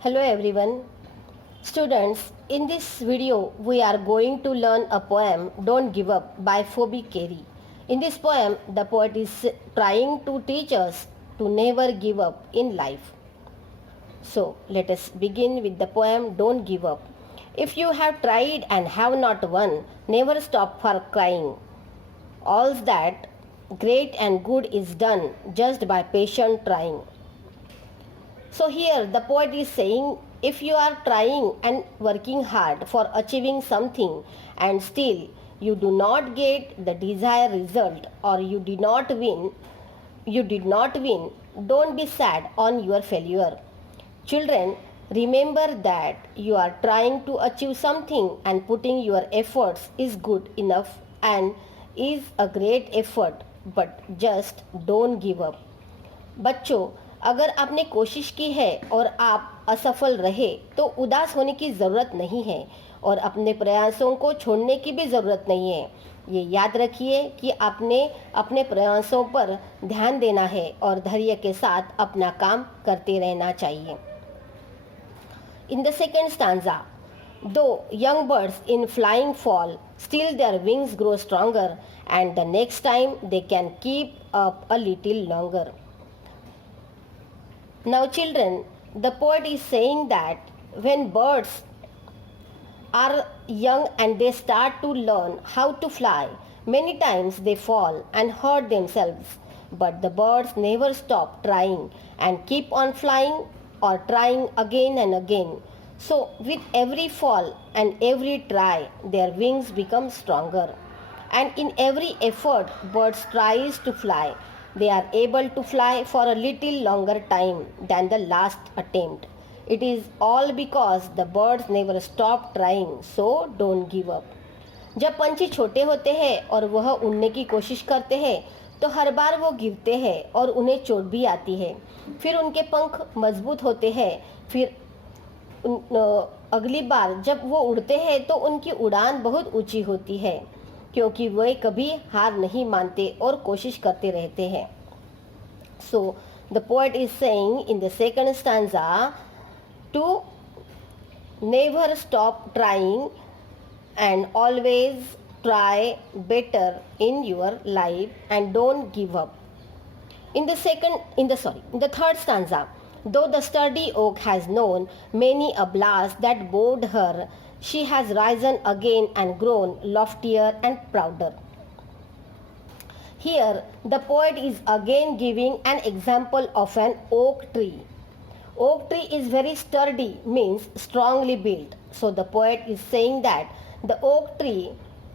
Hello everyone. Students, in this video we are going to learn a poem Don't Give Up by Phoebe Carey. In this poem, the poet is trying to teach us to never give up in life. So, let us begin with the poem Don't Give Up. If you have tried and have not won, never stop for crying. All that great and good is done just by patient trying. So here the poet is saying, if you are trying and working hard for achieving something and still you do not get the desired result or you did not win, don't be sad on your failure. Children, remember that you are trying to achieve something and putting your efforts is good enough and is a great effort, but just don't give up. बच्चों, अगर आपने कोशिश की है और आप असफल रहे तो उदास होने की ज़रूरत नहीं है और अपने प्रयासों को छोड़ने की भी ज़रूरत नहीं है। ये याद रखिए कि आपने अपने प्रयासों पर ध्यान देना है और धैर्य के साथ अपना काम करते रहना चाहिए। In the second stanza, though young birds in flying fall, still their wings grow stronger and the next time they can keep up a little longer. Now children, the poet is saying that when birds are young and they start to learn how to fly, many times they fall and hurt themselves. But the birds never stop trying and keep on flying or trying again and again. So with every fall and every try, their wings become stronger. And in every effort, birds tries to fly. They are able to fly for a little longer time than the last attempt. It is all because the birds never stop trying, so don't give up. जब पंछी छोटे होते हैं और वह उड़ने की कोशिश करते हैं तो हर बार वो गिरते हैं और उन्हें चोट भी आती है। फिर उनके पंख मजबूत होते हैं। फिर अगली बार जब वो उड़ते हैं तो उनकी उड़ान बहुत ऊंची होती है क्योंकि वे कभी हार नहीं मानते और कोशिश करते रहते हैं। So the poet is saying in the second stanza to never stop trying and always try better in your life and don't give up. In the third stanza, though the sturdy oak has known many a blast that bowed her, she has risen again and grown loftier and prouder. Here, the poet is again giving an example of an oak tree. Oak tree is very sturdy, means strongly built. So the poet is saying that the oak tree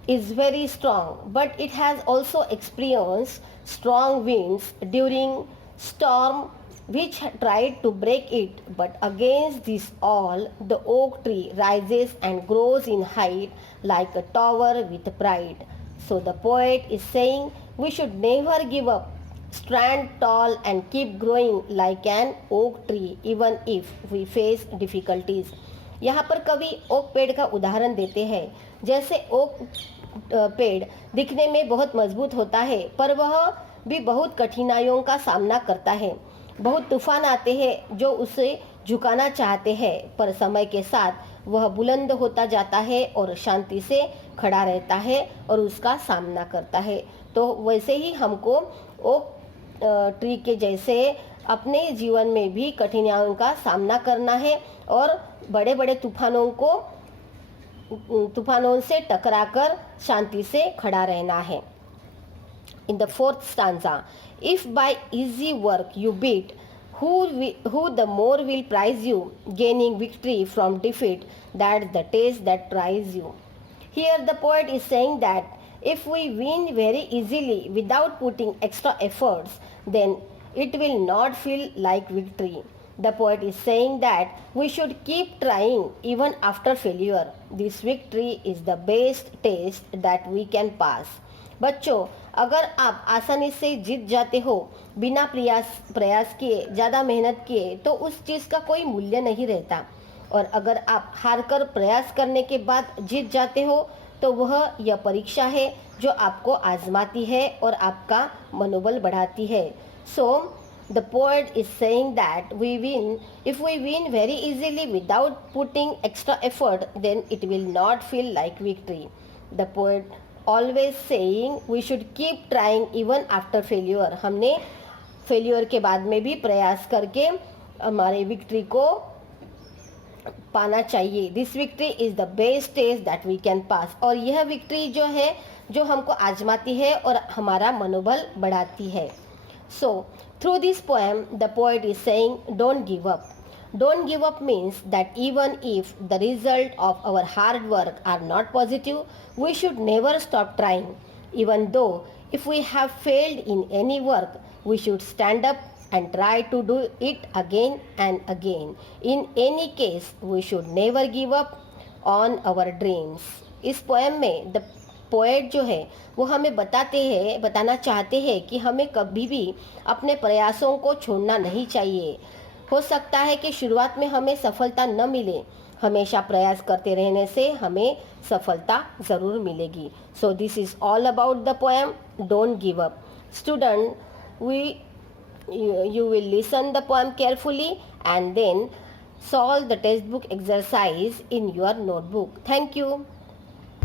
is very strong, but it has also experienced strong winds during storm which tried to break it, but against this all, the oak tree rises and grows in height like a tower with pride. So the poet is saying we should never give up, stand tall and keep growing like an oak tree even if we face difficulties. यहाँ पर कवि okay पेड़ का उदाहरण देते हैं। जैसे okay पेड़ दिखने में बहुत मजबूत होता है पर वह भी बहुत कठिनाइयों का सामना करता है। बहुत तूफान आते हैं जो उसे झुकाना चाहते हैं पर समय के साथ वह बुलंद होता जाता है और शांति से खड़ा रहता है और उसका सामना करता है। तो वैसे ही हमको ओक ट्री के जैसे अपने जीवन में भी कठिनाइयों का सामना करना है और बड़े बड़े तूफानों से टकराकर शांति से खड़ा रहना है। In the fourth stanza, if by easy work you beat, who the more will prize you, gaining victory from defeat, that's the taste that tries you. Here the poet is saying that if we win very easily without putting extra efforts, then it will not feel like victory. The poet is saying that we should keep trying even after failure. This victory is the best taste that we can pass. बच्चों, अगर आप आसानी से जीत जाते हो बिना प्रयास किए, ज़्यादा मेहनत किए, तो उस चीज़ का कोई मूल्य नहीं रहता। और अगर आप हार कर प्रयास करने के बाद जीत जाते हो तो वह यह परीक्षा है जो आपको आजमाती है और आपका मनोबल बढ़ाती है। सो The poet is saying that if we win very easily without putting extra effort, then it will not feel like victory. The poet always saying we should keep trying even after failure. हमने failure के बाद में भी प्रयास करके हमारे victory को पाना चाहिए. This victory is the best stage that we can pass. और यह विक्ट्री जो है जो हमको आजमाती है और हमारा मनोबल बढ़ाती है. So through this poem the poet is saying don't give up. Don't give up means that even if the result of our hard work are not positive, we should never stop trying. Even though if we have failed in any work, we should stand up and try to do it again and again. In any case, we should never give up on our dreams. इस poem में the poet जो है वो हमें बताना चाहते हैं कि हमें कभी भी अपने प्रयासों को छोड़ना नहीं चाहिए. हो सकता है कि शुरुआत में हमें सफलता न मिले, हमेशा प्रयास करते रहने से हमें सफलता ज़रूर मिलेगी. So this is all about the poem don't give up. Student, you will listen the poem carefully and then solve the textbook exercise in your notebook. Thank you.